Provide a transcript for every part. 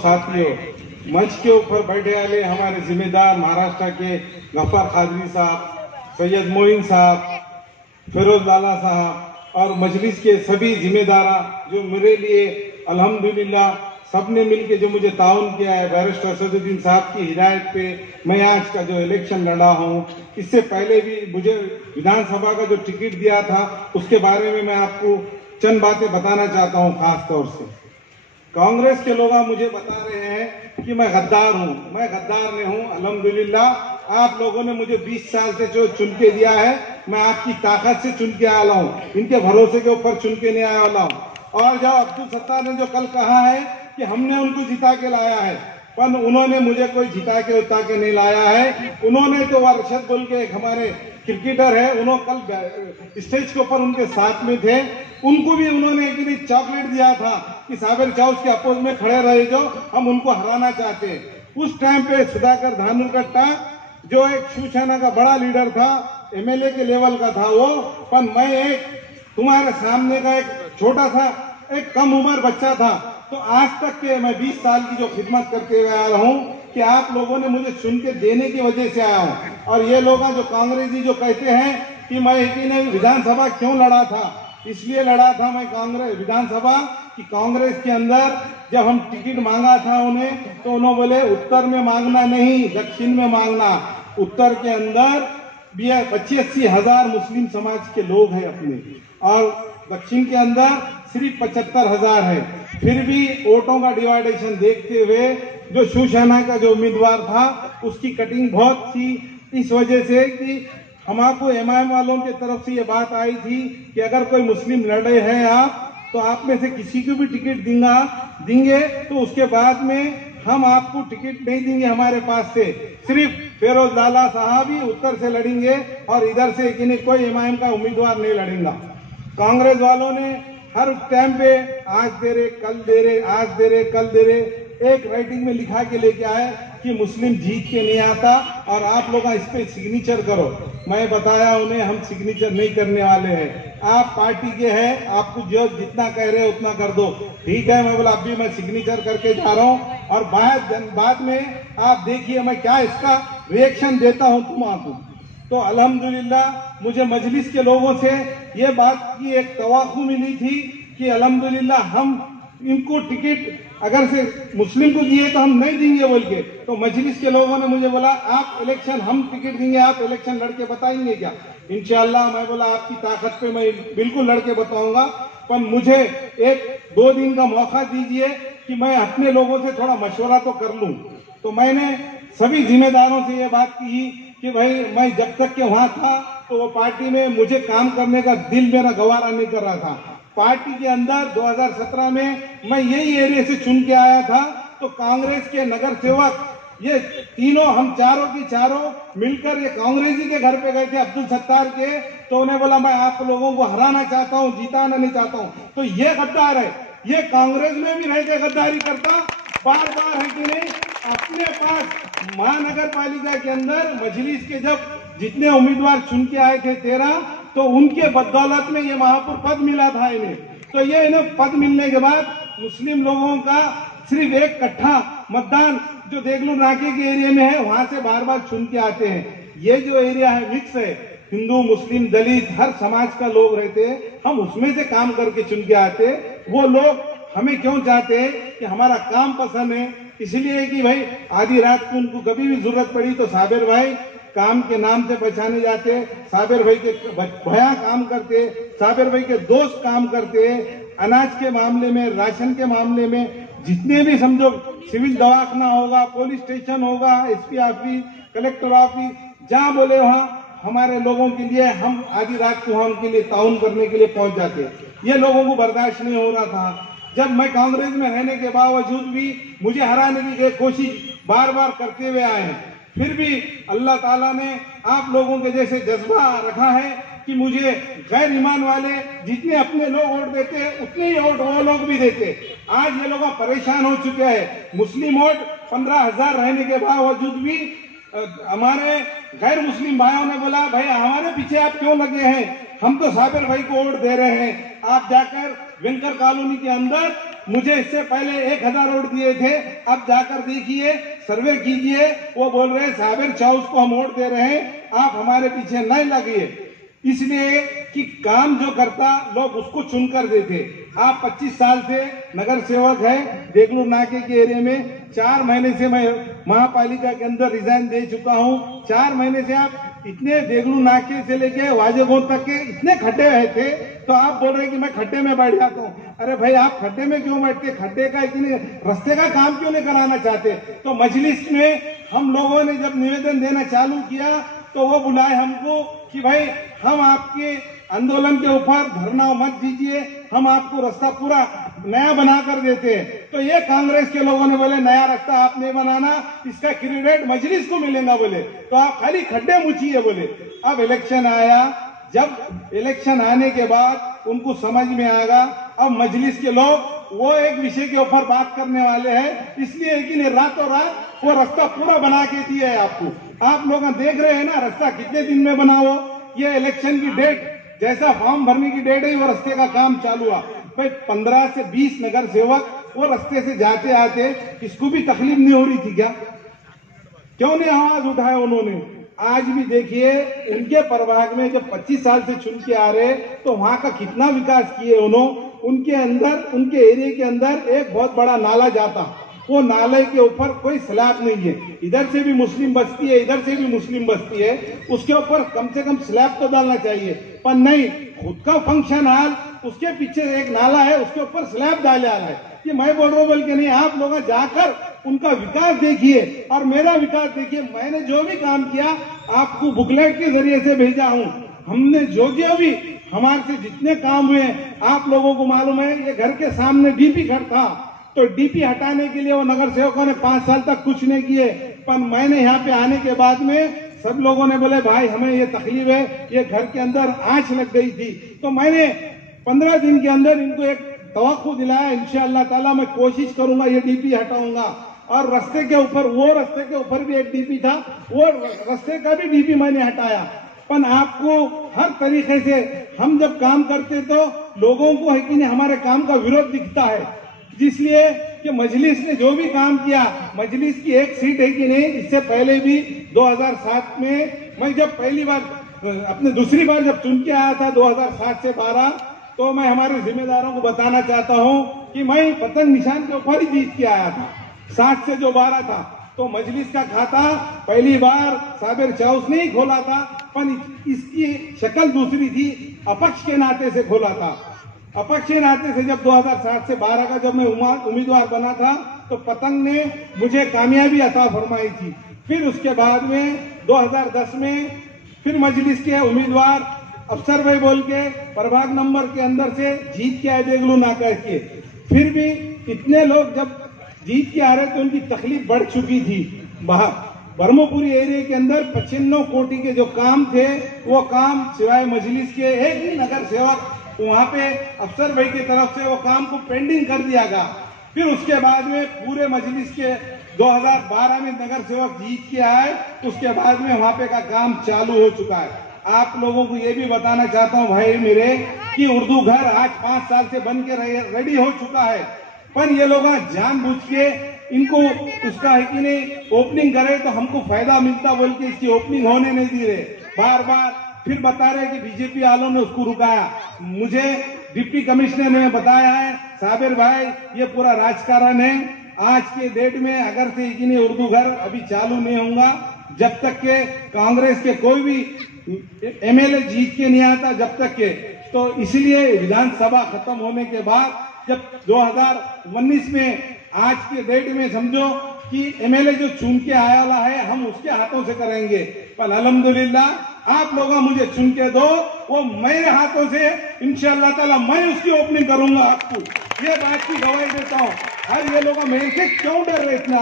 साथियों, मंच के ऊपर बैठे वाले हमारे जिम्मेदार महाराष्ट्र के गफ्फार कादरी साहब, सैयद मोइन साहब, फिरोज लाला साहब और मजलिस के सभी जिम्मेदार जो मेरे लिए अल्हम्दुलिल्लाह सबने मिलके जो मुझे ताउन किया है, बैरिस्टर असदुद्दीन साहब की हिदायत पे मैं आज का जो इलेक्शन लड़ा हूँ। इससे पहले भी मुझे विधानसभा का जो टिकट दिया था उसके बारे में मैं आपको चंद बातें बताना चाहता हूँ। खास तौर से कांग्रेस के लोग मुझे बता रहे हैं कि मैं गद्दार हूँ। मैं गद्दार नहीं हूँ, अल्हम्दुलिल्लाह आप लोगों ने मुझे 20 साल से जो चुन के दिया है, मैं आपकी ताकत से चुन के आया हूँ, इनके भरोसे के ऊपर चुन के नहीं आया वाला हूँ। और जो अब्दुल सत्तार ने जो कल कहा है कि हमने उनको जिता के लाया है, पर उन्होंने मुझे कोई जिता के उता के नहीं लाया है। उन्होंने तो अरशद बोल के एक हमारे क्रिकेटर है, उन्होंने कल स्टेज के ऊपर उनके साथ में थे, उनको भी उन्होंने एक दिन चॉकलेट दिया था कि साबिर चाउस के अपोज में खड़े रहे, जो हम उनको हराना चाहते हैं। उस टाइम पे सुधाकर धानुरकट्टा जो एक शिवसेना का बड़ा लीडर था, एमएलए के लेवल का था वो, पर मैं एक तुम्हारे सामने का एक छोटा सा एक कम उम्र बच्चा था। तो आज तक के मैं 20 साल की जो खिदमत करके आया हूँ कि आप लोगों ने मुझे चुन के देने की वजह से आया हूँ। और ये लोग जो कांग्रेसी जो कहते हैं कि मैं एक विधानसभा क्यों लड़ा था, इसलिए लड़ा था मैं कांग्रेस विधानसभा कि कांग्रेस के अंदर जब हम टिकट मांगा था उन्हें, तो उन्होंने बोले उत्तर में मांगना नहीं, दक्षिण में मांगना। उत्तर के अंदर 25-80 हजार मुस्लिम समाज के लोग हैं अपने, और दक्षिण के अंदर सिर्फ 75,000 है। फिर भी वोटों का डिवाइडेशन देखते हुए जो शिवसेना का जो उम्मीदवार था उसकी कटिंग बहुत थी, इस वजह से कि हमको एमआईएम वालों की तरफ से ये बात आई थी कि अगर कोई मुस्लिम लड़े हैं आप, तो आप में से किसी को भी टिकट देंगे तो उसके बाद में हम आपको टिकट नहीं देंगे हमारे पास से, सिर्फ फिरोज लाला साहब ही उत्तर से लड़ेंगे और इधर से कि नहीं कोई एमआईएम का उम्मीदवार नहीं लड़ेगा। कांग्रेस वालों ने हर टाइम पे आज दे रहे कल दे रहे, आज दे रहे कल दे रहे, एक राइटिंग में लिखा के लेके आए कि मुस्लिम जीत के नहीं आता और आप लोग इस पे सिग्नेचर करो। मैं बताया उन्हें हम सिग्नेचर नहीं करने वाले हैं, आप पार्टी के हैं, आपको जो जितना कह रहे उतना कर दो। ठीक है, मैं बोला अभी मैं सिग्नेचर करके जा रहा हूँ और बाद में आप देखिए मैं क्या इसका रिएक्शन देता हूँ तुमको। तो अल्हम्दुलिल्लाह मुझे मजलिस के लोगों से ये बात की एक तवाक़ु मिली थी कि अल्हम्दुलिल्लाह हम इनको टिकट अगर से मुस्लिम को दिए तो हम नहीं देंगे बोल के। तो मजलिस के लोगों ने मुझे बोला आप इलेक्शन हम टिकट देंगे, आप इलेक्शन लड़के बताएंगे क्या? इंशाअल्लाह मैं बोला आपकी ताकत पे मैं बिल्कुल लड़के बताऊंगा, पर मुझे 1-2 दिन का मौका दीजिए कि मैं अपने लोगों से थोड़ा मशवरा तो कर लूं। तो मैंने सभी जिम्मेदारों से ये बात की कि भाई मैं जब तक के वहां था तो वो पार्टी में मुझे काम करने का दिल मेरा गवारा नहीं कर रहा था। पार्टी के अंदर 2017 में मैं यही एरिया से चुन के आया था, तो कांग्रेस के नगर सेवक ये तीनों हम चारों की चारों मिलकर ये कांग्रेसी के घर पे गए थे अब्दुल सत्तार के। तो उन्हें बोला मैं आप लोगों को हराना चाहता हूँ, जिताना नहीं चाहता हूँ। तो ये गद्दार है, ये कांग्रेस में भी रह के गद्दारी करता बार बार है कि नहीं। अपने पास महानगर पालिका के अंदर मजलिस के जब जितने उम्मीदवार चुन के आए थे 13, तो उनके बदौलत में ये महापौर पद मिला था इन्हें। तो ये इन्हें पद मिलने के बाद मुस्लिम लोगों का सिर्फ 1 कट्ठा मतदान जो देगलू नाके के एरिया में है वहां से बार बार चुन के आते हैं। ये जो एरिया है मिक्स है, हिंदू मुस्लिम दलित हर समाज का लोग रहते हैं, हम उसमें से काम करके चुन के आते। वो लोग हमें क्यों चाहते हैं कि हमारा काम पसंद है, इसलिए कि भाई आधी रात को उनको कभी भी जरूरत पड़ी तो साबिर भाई काम के नाम से पहचाने जाते, साबिर भाई के भैया काम करते, साबिर भाई के दोस्त काम करते। अनाज के मामले में, राशन के मामले में, जितने भी समझो सिविल दवाखाना होगा, पुलिस स्टेशन होगा, एसपी ऑफिस, कलेक्टर ऑफिस, जहाँ बोले वहाँ हमारे लोगों के लिए हम आधी रात को वहाँ उनके लिए ताउन करने के लिए पहुंच जाते। ये लोगों को बर्दाश्त नहीं हो रहा था। जब मैं कांग्रेस में रहने के बावजूद भी मुझे हराने की कोशिश बार बार करते हुए आए हैं, फिर भी अल्लाह ताला ने आप लोगों के जैसे जज्बा रखा है कि मुझे गैर ईमान वाले जितने अपने लोग वोट देते हैं उतने ही वोट वो लोग भी देते। आज ये लोग परेशान हो चुके हैं। मुस्लिम वोट 15,000 रहने के बावजूद भी हमारे गैर मुस्लिम भाइयों ने बोला भाई हमारे पीछे आप क्यों लगे हैं, हम तो साबिर भाई को वोट दे रहे हैं। आप जाकर वेंकर कॉलोनी के अंदर मुझे इससे पहले 1000 वोट दिए थे, अब जाकर देखिए, सर्वे कीजिए, वो बोल रहे हैं साबिर चाउस को हम वोट दे रहे हैं, आप हमारे पीछे नहीं लगिए। इसलिए कि काम जो करता लोग उसको चुनकर देते। आप 25 साल से नगर सेवक है देगलू नाके के एरिया में, 4 महीने से मैं महापालिका के अंदर रिजाइन दे चुका हूं। 4 महीने से आप इतने देगलू नाके से लेके वाजेगोंद तक के इतने खड्डे रहे थे, तो आप बोल रहे हैं कि मैं खड्डे में बैठ जाता हूँ। अरे भाई, आप खड्डे में क्यों बैठते? खड्डे का इतने रास्ते का काम क्यों नहीं कराना चाहते? तो मजलिस में हम लोगों ने जब निवेदन देना चालू किया तो वो बुलाए हमको कि भाई हम आपके आंदोलन के ऊपर धरना मत दीजिए, हम आपको रास्ता पूरा नया बना कर देते हैं। तो ये कांग्रेस के लोगों ने बोले नया रास्ता आप नहीं बनाना, इसका क्रेडिट मजलिस को मिलेगा बोले, तो आप खाली खड्डे मुछिए बोले। अब इलेक्शन आया, जब इलेक्शन आने के बाद उनको समझ में आएगा अब मजलिस के लोग वो एक विषय के ऊपर बात करने वाले हैं, इसलिए कि रातों रात वो रास्ता पूरा बना के दिया है आपको। आप लोग देख रहे हैं ना रास्ता कितने दिन में बनाओ, ये इलेक्शन की डेट जैसा फॉर्म भरने की डेट है वो रास्ते का काम चालू हुआ। भाई 15 से 20 नगर सेवक वो रास्ते से जाते आते, किसको भी तकलीफ नहीं हो रही थी क्या? क्यों नहीं आवाज उठाया उन्होंने? आज भी देखिए उनके प्रभाग में जब 25 साल से चुन के आ रहे तो वहां का कितना विकास किए उन्होंने। उनके अंदर, उनके एरिया के अंदर एक बहुत बड़ा नाला जाता, वो नाले के ऊपर कोई स्लैब नहीं है, इधर से भी मुस्लिम बस्ती है, इधर से भी मुस्लिम बस्ती है, उसके ऊपर कम से कम स्लैब तो डालना चाहिए, पर नहीं, खुद का फंक्शन हॉल, उसके पीछे एक नाला है, उसके ऊपर स्लैब डाला है। ये मैं बोल रहा हूँ बोल के नहीं, आप लोग जाकर उनका विकास देखिए और मेरा विकास देखिए। मैंने जो भी काम किया आपको बुकलेट के जरिए से भेजा हूँ। हमने जो भी हमारे से जितने काम हुए आप लोगों को मालूम है। ये घर के सामने डीपी घर था, तो डीपी हटाने के लिए वो नगर सेवकों ने 5 साल तक कुछ नहीं किए, पर मैंने यहाँ पे आने के बाद में सब लोगों ने बोले भाई हमें ये तकलीफ है, ये घर के अंदर आंच लग गई थी, तो मैंने 15 दिन के अंदर इनको एक तवक्को दिलाया, इंशाअल्लाह ताला मैं कोशिश करूंगा ये डीपी हटाऊंगा। और रास्ते के ऊपर, वो रास्ते के ऊपर भी एक डीपी था, वो रास्ते का भी डीपी मैंने हटाया। पर आपको हर तरीके से हम जब काम करते तो लोगों को है कि नहीं हमारे काम का विरोध दिखता है, जिसलिए कि मजलिस ने जो भी काम किया, मजलिस की एक सीट है कि नहीं, इससे पहले भी 2007 में मैं जब पहली बार अपने दूसरी बार जब चुन के आया था 2007 से 12, तो मैं हमारे जिम्मेदारों को बताना चाहता हूं कि मैं पतंग निशान के ऊपर ही जीत के आया था। 7 से जो 12 था, तो मजलिस का खाता पहली बार साबिर चाउस ने ही खोला था, पर इसकी शक्ल दूसरी थी, अपक्ष के नाते से खोला था। अपक्ष के नाते से जब 2007 से 12 का जब मैं उम्मीदवार बना था, तो पतंग ने मुझे कामयाबी अता फरमाई थी। फिर उसके बाद में 2010 में फिर मजलिस के उम्मीदवार अफसर भाई बोल के प्रभाग नंबर के अंदर से जीत के आए देगलू नाका के। फिर भी इतने लोग जब जीत के आ रहे तो उनकी तकलीफ बढ़ चुकी थी। ब्रह्मपुरी एरिया के अंदर 95 कोटी के जो काम थे, वो काम सिवाय मजलिस के एक ही नगर सेवक वहां पे अफसर भाई की तरफ से वो काम को पेंडिंग कर दिया गया। फिर उसके बाद में पूरे मजलिस के 2012 में नगर सेवक जीत के आए, उसके बाद में वहां पे का काम चालू हो चुका है। आप लोगों को ये भी बताना चाहता हूँ भाई मेरे कि उर्दू घर आज 5 साल से बन के रेडी हो चुका है, पर ये लोग जानबूझ के इनको उसका है कि नहीं ओपनिंग करे तो हमको फायदा मिलता बोल के इसकी ओपनिंग होने नहीं दी रहे। बार बार फिर बता रहे कि बीजेपी वालों ने उसको रुकाया। मुझे डिप्टी कमिश्नर ने बताया है साबिर भाई ये पूरा राजकारण है। आज के डेट में अगर से कि नहीं उर्दू घर अभी चालू नहीं होगा जब तक के कांग्रेस के कोई भी एमएलए जीत के नहीं आता जब तक के। तो इसलिए विधानसभा खत्म होने के बाद जब 2019 में आज के डेट में समझो कि एमएलए जो चुन के आया वाला है हम उसके हाथों से करेंगे, पर अल्हम्दुलिल्लाह आप लोग मुझे चुन के दो, वो मेरे हाथों से इंशाअल्लाह ताला मैं उसकी ओपनिंग करूंगा। आपको ये बात की गवाही देता हूँ। और ये लोग मेरे से क्यों डर रहे इतना,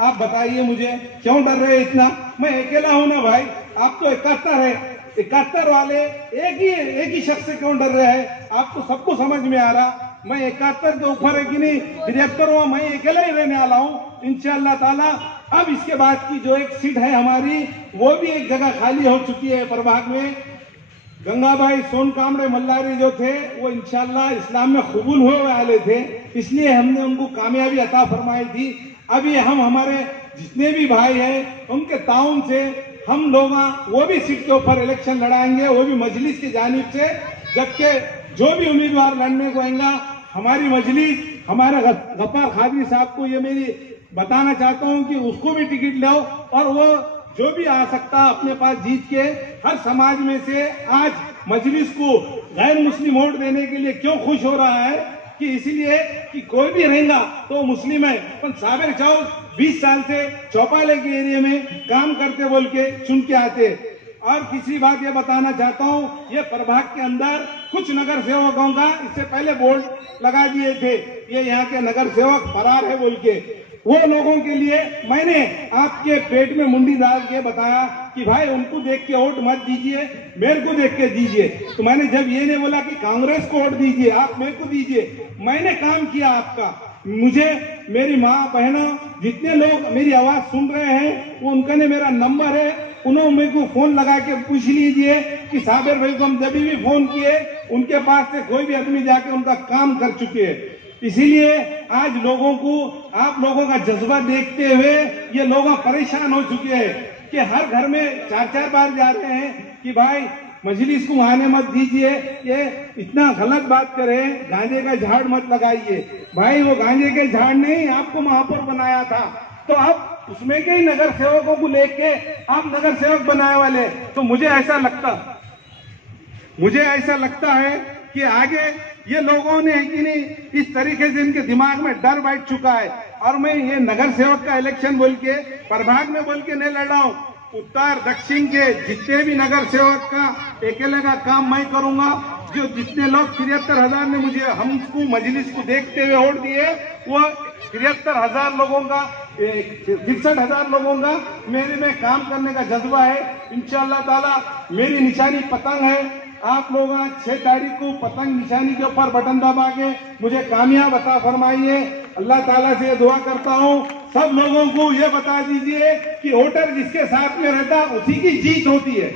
आप बताइए मुझे क्यों डर रहे इतना? मैं अकेला हूं ना भाई, आप तो 71 है, 71 वाले एक ही शख्स से क्यों डर रहे हैं? आपको सबको समझ में आ रहा। मैं 71 के ऊपर है कि नहीं 73वां मैं अकेला ही रहने वाला हूँ इंशाअल्लाह ताला। अब इसके बाद की जो एक सीट है हमारी वो भी एक जगह खाली हो चुकी है प्रभाग में। गंगाबाई सोनकामड़े मल्लारी जो थे वो इंशाल्लाह इस्लाम में कबूल हुए वाले थे, इसलिए हमने उनको कामयाबी अता फरमाई थी। अभी हम हमारे जितने भी भाई हैं उनके ताउन से हम लोग वो भी सीट के ऊपर इलेक्शन लड़ाएंगे, वो भी मजलिस की जानिब से। जबकि जो भी उम्मीदवार लड़ने को आएगा, हमारी मजलिस हमारे गफ्फार कादरी साहब को ये मेरी बताना चाहता हूँ कि उसको भी टिकट लो, और वो जो भी आ सकता अपने पास जीत के हर समाज में से आज मजलिस को गैर मुस्लिम वोट देने के लिए क्यों खुश हो रहा है कि इसलिए कि कोई भी रहेगा तो मुस्लिम है। पर साबिर चौक 20 साल से चौपाले के एरिया में काम करते बोल के चुन के आते। और तीसरी बात ये बताना चाहता हूँ, ये प्रभाग के अंदर कुछ नगर सेवकों का इससे पहले बोर्ड लगा दिए थे, ये यहाँ के नगर सेवक फरार है बोल के। वो लोगों के लिए मैंने आपके पेट में मुंडी डाल के बताया कि भाई उनको देख के वोट मत दीजिए, मेरे को देख के दीजिए। तो मैंने जब ये नहीं बोला कि कांग्रेस को वोट दीजिए, आप मेरे को दीजिए, मैंने काम किया आपका। मुझे मेरी माँ बहनों जितने लोग मेरी आवाज सुन रहे हैं वो उनका ने मेरा नंबर है, उन्होंने मेरे को फोन लगा के पूछ लीजिए कि साबिर भाई को हम जब भी फोन किए उनके पास से कोई भी आदमी जाके उनका काम कर चुके हैं। इसीलिए आज लोगों को आप लोगों का जज्बा देखते हुए ये लोग परेशान हो चुके हैं कि हर घर में 4-4 बार जा रहे हैं कि भाई मजलिस को आने मत दीजिए, ये इतना गलत बात करें, गांजे का झाड़ मत लगाइए। भाई वो गांजे के झाड़ नहीं आपको महापौर बनाया था, तो आप उसमें के ही नगर सेवकों को लेके आप नगर सेवक बनाए वाले। तो मुझे ऐसा लगता है कि आगे ये लोगों ने कि नहीं इस तरीके से इनके दिमाग में डर बैठ चुका है। और मैं ये नगर सेवक का इलेक्शन बोल के प्रभाग में बोल के नहीं लड़ रहा हूँ, उत्तर दक्षिण के जितने भी नगर सेवक का अकेले का काम मैं करूंगा। जो जितने लोग 73,000 ने मुझे हमको मजलिस को देखते हुए वोट दिए, वो 73,000 लोगों का 63,000 लोगों का मेरे में काम करने का जज्बा है। इंशाअल्लाह ताला मेरी निशानी पतंग है। आप लोग 6 तारीख को पतंग निशानी के ऊपर बटन दबा के मुझे कामयाब अता फरमाइए। अल्लाह ताला से दुआ करता हूँ सब लोगों को ये बता दीजिए कि वोटर जिसके साथ में रहता उसी की जीत होती है।